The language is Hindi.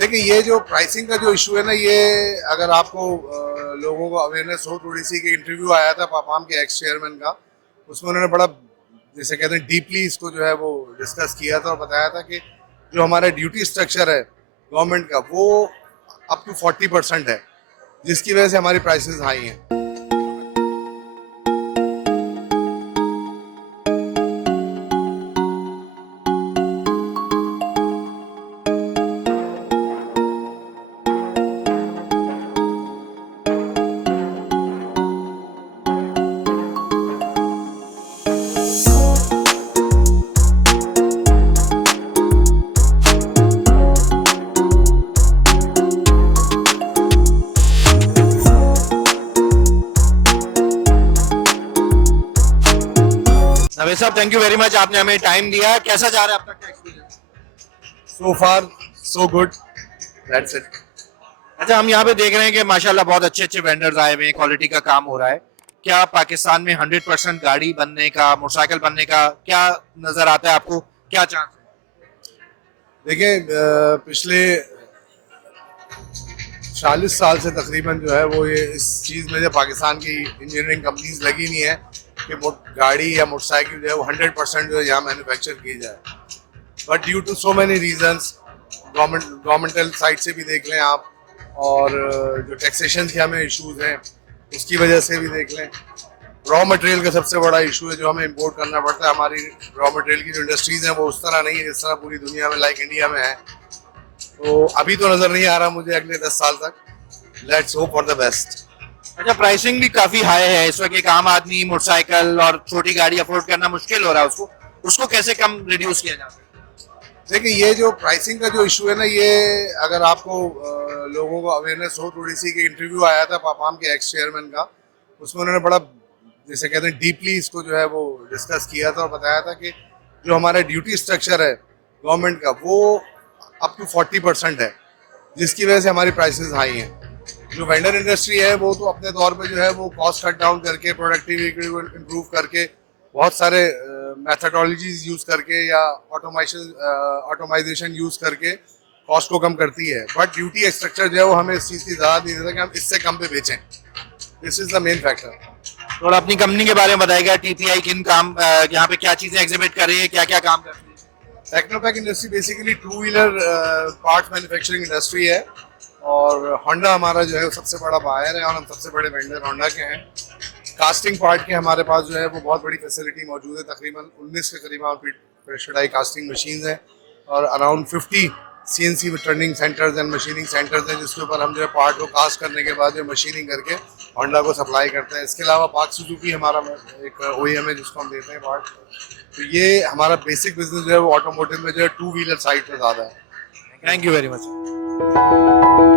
देखिए ये जो प्राइसिंग का जो इशू है ना, ये अगर आपको लोगों को अवेयरनेस हो थोड़ी सी, कि इंटरव्यू आया था पापाम के एक्स चेयरमैन का, उसमें उन्होंने बड़ा जैसे कहते हैं डीपली इसको जो है वो डिस्कस किया था और बताया था कि जो हमारा ड्यूटी स्ट्रक्चर है गवर्नमेंट का, वो अप टू 40% है, जिसकी वजह से हमारी प्राइसेस हाई हैं। नवेद साहब, थैंक यू वेरी मच, आपने हमें टाइम दिया। कैसा जा रहा है आपका experience? So far so good, that's it. अच्छा, हम यहाँ पे देख रहे हैं कि माशाल्लाह बहुत अच्छे अच्छे वेंडर्स आए हुए हैं, क्वालिटी का काम हो रहा है। क्या पाकिस्तान में 100% गाड़ी बनने का, मोटरसाइकिल बनने का क्या नजर आता है आपको? क्या चांस है? देखिए पिछले 40 साल से तकरीबन जो है वो ये इस चीज़ में जो पाकिस्तान की इंजीनियरिंग कंपनीज लगी नहीं है कि गाड़ी या मोटरसाइकिल जो है वो 100% जो है यहाँ मैन्युफैक्चर की जाए। But due to so many reasons, governmental side से भी देख लें आप, और जो टैक्सेशन के हमें इश्यूज हैं उसकी वजह से भी देख लें, रॉ मटेरियल का सबसे बड़ा इशू है जो हमें इंपोर्ट करना पड़ता है। हमारी रॉ मटेरियल की जो इंडस्ट्रीज हैं वो उस तरह नहीं है जिस तरह पूरी दुनिया में लाइक इंडिया में है। तो अभी तो नजर नहीं आ रहा मुझे अगले 10 साल तक। Let's hope for the best. अच्छा, प्राइसिंग भी काफी हाई है इस वक्त। एक आम आदमी मोटरसाइकिल और छोटी गाड़ी अफोर्ड करना मुश्किल हो रहा है, उसको कैसे कम रिड्यूस किया जा सकता है? देखिए ये जो प्राइसिंग का जो इशू है ना, ये अगर आपको लोगों को अवेयरनेस हो थोड़ी सी, कि इंटरव्यू आया था पापाम के एक्स चेयरमैन का, उसमें उन्होंने बड़ा जैसे कहते हैं डीपली इसको जो है वो डिस्कस किया था और बताया था कि जो हमारा ड्यूटी स्ट्रक्चर है गवर्नमेंट का, वो अप टू 40% है, जिसकी वजह से हमारी प्राइसेस हाई हैं। जो वेंडर इंडस्ट्री है वो तो अपने तौर पे जो है वो कॉस्ट कट डाउन करके, प्रोडक्टिविटी को इम्प्रूव करके, बहुत सारे मैथडोलॉजीज यूज करके या ऑटोमाइजेशन यूज करके कॉस्ट को कम करती है। बट ड्यूटी स्ट्रक्चर जो है वो हमें इस चीज़ की इजाज़त नहीं देता कि हम इससे कम पे बेचें। This is the main factor. थोड़ा अपनी कंपनी के बारे में बताइएगा। टीपीआई किन काम, यहाँ पे क्या चीजें एग्जिबिट कर रही है, क्या क्या काम कर रही है? Technopak industry basically two wheeler part manufacturing industry है, और होंडा हमारा जो है वो सबसे बड़ा बायर है और हम सबसे बड़े वेंडर होंडा के हैं। कास्टिंग पार्ट के हमारे पास जो है वो बहुत बड़ी फैसिलिटी मौजूद है, तकरीबन 19 के करीब प्रेशर डाई कास्टिंग मशीन्स हैं और around 50 CNC turning centres and machining centres हैं, जिसके ऊपर हम जो है पार्ट को कास्ट करने के बाद जो मशीनिंग करके होंडा को सप्लाई करते हैं। इसके अलावा पाक सुजुकी हमारा एक ओईएम है जिसको हम देते हैं पार्ट। तो ये हमारा बेसिक बिजनेस जो है वो ऑटोमोटिव में जो है टू व्हीलर साइड पे ज़्यादा है। Thank you very much.